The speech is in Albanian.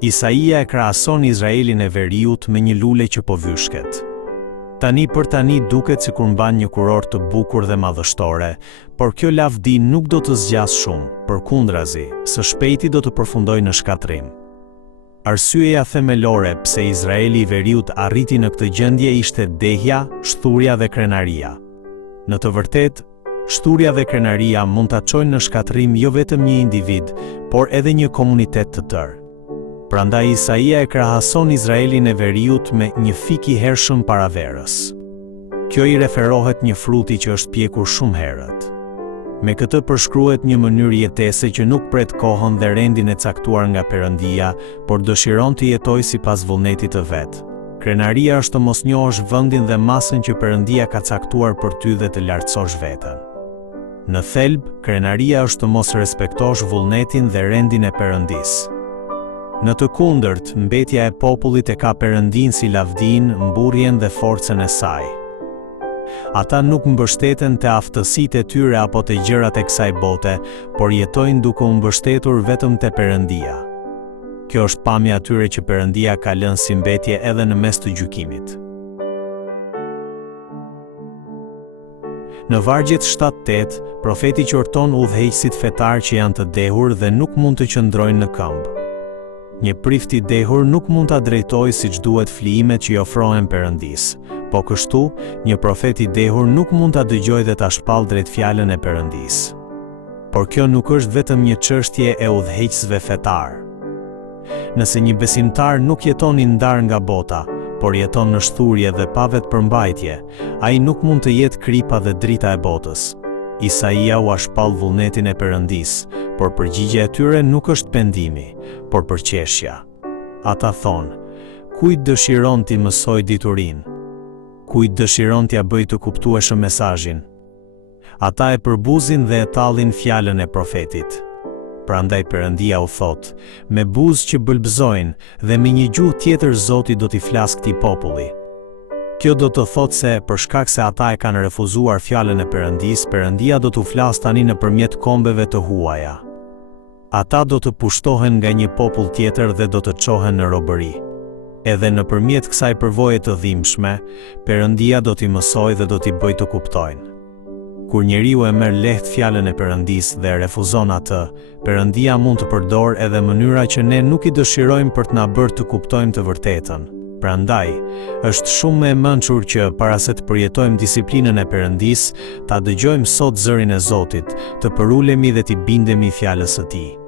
Isaia e krahason Izraelin e veriut me një lule që po vyshket. Tani për tani duket sikur mban një kuror të bukur dhe madhështore, por kjo lavdi nuk do të zgjas shumë, përkundrazi, së shpejti do të përfundojë në shkatrim. Arsyeja themelore pse Izraeli i veriut arriti në këtë gjendje ishte dehja, shturja dhe krenaria. Në të vërtetë, shturja dhe krenaria mund ta çojnë në shkatrim jo vetëm një individ, por edhe një komunitet të tërë. Prandaj Isaia e krahason Izraelin e veriut me një fik i hershëm para verës. Kjo i referohet një fruti që është pjekur shumë herët. Me këtë përshkruhet një mënyrë jetese që nuk pret kohën dhe rendin e caktuar nga Perëndia, por dëshiron të jetojë sipas vullnetit të vet. Krenaria është të mos njohësh vendin dhe masën që Perëndia ka caktuar për ty dhe të lartësosh veten. Në thelb, krenaria është të mos respektosh vullnetin dhe rendin e Perëndisë. Në të kundërt, mbetja e popullit e ka Perëndin si lavdin, mburrjen dhe forcën e saj. Ata nuk mbështeten te aftësitë e tyre apo te gjërat e kësaj bote, por jetojnë duke u mbështetur vetëm te Perëndia. Kjo është pamja e tyre që Perëndia ka lënë si mbetje edhe në mes të gjykimit. Në vargjet 7-8, profeti qorton udhëheqësit fetar që janë të dehur dhe nuk mund të qëndrojnë në këmbë. Një prift i dehur nuk mund ta drejtojë siç duhet flijimet që i ofrohen Perëndisë, po kështu, një profet i dehur nuk mund ta dëgjojë dhe ta shpall drejt fjalën e Perëndisë. Por kjo nuk është vetëm një çështje e udhëheqësve fetar. Nëse një besimtar nuk jeton i ndar nga bota, por jeton në shturje dhe pa vetëpërmbajtje, ai nuk mund të jetë kripa dhe drita e botës. Isaia u shpall vullnetin e Perëndisë, por përgjigjja e tyre nuk është pendimi, por përqeshja. Ata thonë, kujt dëshiron t'i mësoj diturinë? Kujt dëshiron t'ia bëj të kuptueshëm mesazhin? Ata e përbuzin dhe e tallin fjalën e profetit. Prandaj Perëndia u thot, me buzë që bëlbëzojnë dhe me një gjuhë tjetër Zoti do t'i flas këtij populli. Kjo do të thotë se për shkak se ata e kanë refuzuar fjalën e Perëndisë, Perëndia do t'u flas tani nëpërmjet kombeve të huaja. Ata do të pushtohen nga një popull tjetër dhe do të çohen në robëri. Edhe nëpërmjet kësaj përvoje të dhimbshme, Perëndia do t'i mësojë dhe do t'i bëjë të kuptojnë. Kur njeriu e merr lehtë fjalën e Perëndisë dhe refuzon atë, Perëndia mund të përdorë edhe mënyra që ne nuk i dëshirojmë për të na bërë të kuptojmë të vërtetën. Prandaj, është shumë më e mençur që para se të përjetojmë disiplinën e Perëndisë, ta dëgjojmë sot zërin e Zotit, të përulemi dhe t'i bindemi fjalës së Tij.